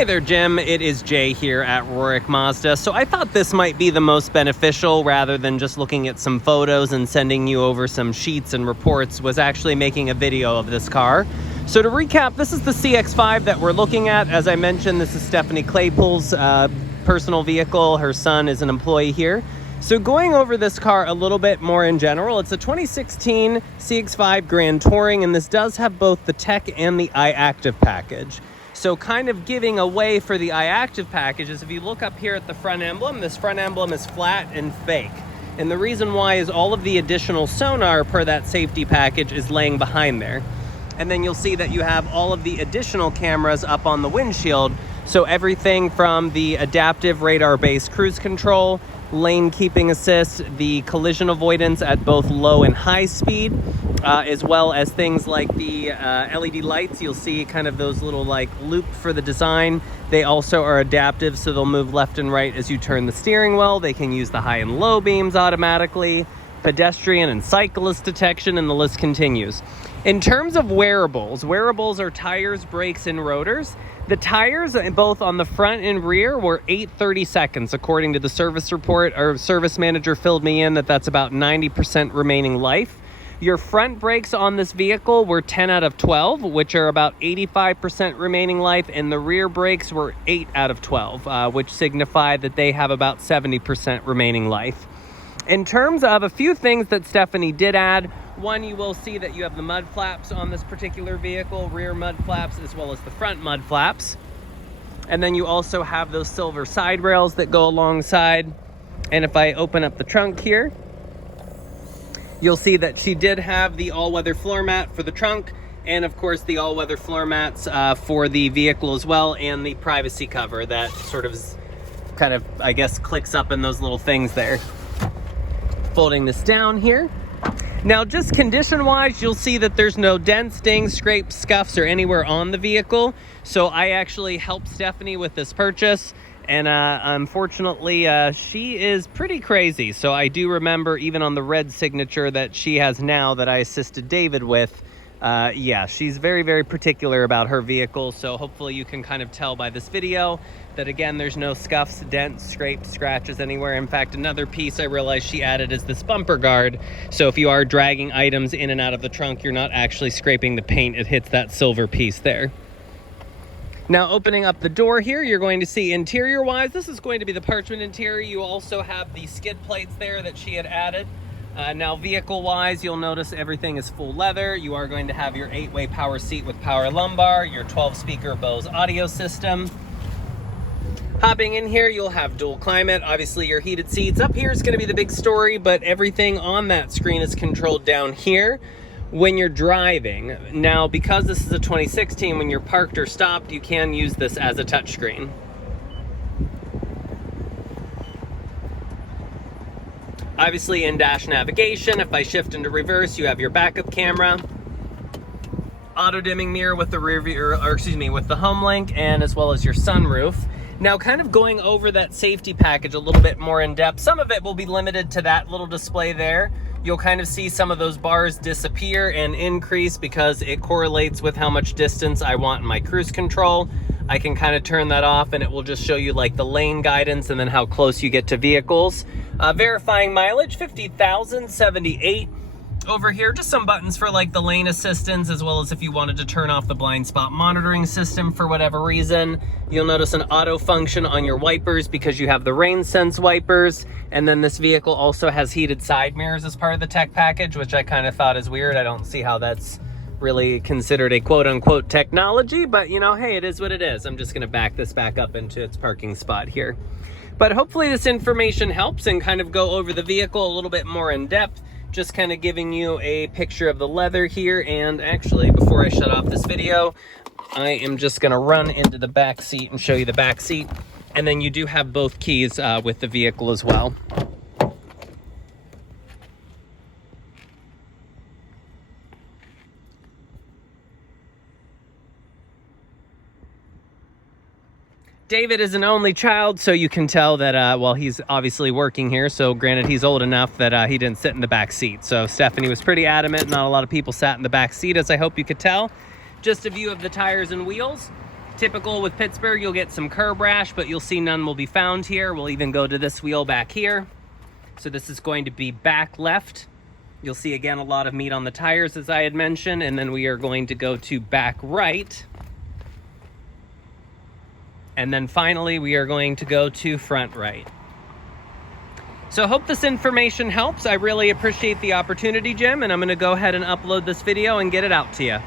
Hey there, Jim. It is Jay here at Rorick Mazda. So I thought this might be the most beneficial, rather than just looking at some photos and sending you over some sheets and reports, was actually making a video of this car. So to recap, this is the CX-5 that we're looking at. As I mentioned, this is Stephanie Claypool's personal vehicle. Her son is an employee here. So going over this car a little bit more in general, it's a 2016 CX-5 Grand Touring, and this does have both the Tech and the iActive package. So kind of giving away for the iActive package is, if you look up here at the front emblem, this front emblem is flat and fake. And the reason why is all of the additional sonar per that safety package is laying behind there. And then you'll see that you have all of the additional cameras up on the windshield. So everything from the adaptive radar-based cruise control, lane keeping assist, the collision avoidance at both low and high speed, as well as things like the LED lights. You'll see kind of those little like loop for the design. They also are adaptive, so they'll move left and right as you turn the steering wheel. They can use the high and low beams automatically, pedestrian and cyclist detection, and the list continues. In terms of wearables are tires, brakes, and rotors. The tires, both on the front and rear, were 830 seconds, according to the service report. Our service manager filled me in that that's about 90% remaining life. Your front brakes on this vehicle were 10 out of 12, which are about 85% remaining life, and the rear brakes were 8 out of 12, which signify that they have about 70% remaining life. In terms of a few things that Stephanie did add, one, you will see that you have the mud flaps on this particular vehicle, rear mud flaps as well as the front mud flaps. And then you also have those silver side rails that go alongside. And if I open up the trunk here, you'll see that she did have the all-weather floor mat for the trunk, and of course the all-weather floor mats for the vehicle as well, and the privacy cover that sort of kind of, I guess, clicks up in those little things there. Folding this down here. Now, just condition-wise, you'll see that there's no dents, stings, scrapes, scuffs, or anywhere on the vehicle. So I actually helped Stephanie with this purchase, and unfortunately, she is pretty crazy. So I do remember, even on the red signature that she has now that I assisted David with, yeah, she's very, very particular about her vehicle. So hopefully you can kind of tell by this video that, again, there's no scuffs, dents, scrapes, scratches anywhere. In fact, another piece I realized she added is this bumper guard. So if you are dragging items in and out of the trunk, you're not actually scraping the paint. It hits that silver piece there. Now, opening up the door here, you're going to see interior-wise, this is going to be the parchment interior. You also have the skid plates there that she had added. Now, vehicle-wise, you'll notice everything is full leather. You are going to have your 8-way power seat with power lumbar, your 12-speaker Bose audio system. Hopping in here, you'll have dual climate, obviously your heated seats. Up here is going to be the big story, but everything on that screen is controlled down here when you're driving. Now, because this is a 2016, when you're parked or stopped, you can use this as a touchscreen. Obviously, in-dash navigation. If I shift into reverse, you have your backup camera, auto-dimming mirror with the rear view, or excuse me, with the home link, and as well as your sunroof. Now, kind of going over that safety package a little bit more in depth, some of it will be limited to that little display there. You'll kind of see some of those bars disappear and increase because it correlates with how much distance I want in my cruise control. I can kind of turn that off and it will just show you like the lane guidance and then how close you get to vehicles. Verifying mileage, 50,078. Over here, just some buttons for like the lane assistance, as well as if you wanted to turn off the blind spot monitoring system for whatever reason. You'll notice an auto function on your wipers because you have the rain sense wipers. And then this vehicle also has heated side mirrors as part of the tech package, which I kind of thought is weird. I don't see how that's really considered a quote-unquote technology, but you know, hey, it is what it is. I'm just going to back this back up into its parking spot here. But hopefully this information helps and kind of go over the vehicle a little bit more in depth. Just kind of giving you a picture of the leather here. And actually, before I shut off this video, I am just going to run into the back seat and show you the back seat. And then you do have both keys with the vehicle as well. David is an only child, so you can tell that, well, he's obviously working here, so granted he's old enough that he didn't sit in the back seat. So Stephanie was pretty adamant. Not a lot of people sat in the back seat, as I hope you could tell. Just a view of the tires and wheels. Typical with Pittsburgh, you'll get some curb rash, but you'll see none will be found here. We'll even go to this wheel back here. So this is going to be back left. You'll see again a lot of meat on the tires, as I had mentioned, and then we are going to go to back right. And then finally, we are going to go to front right. So I hope this information helps. I really appreciate the opportunity, Jim, and I'm gonna go ahead and upload this video and get it out to you.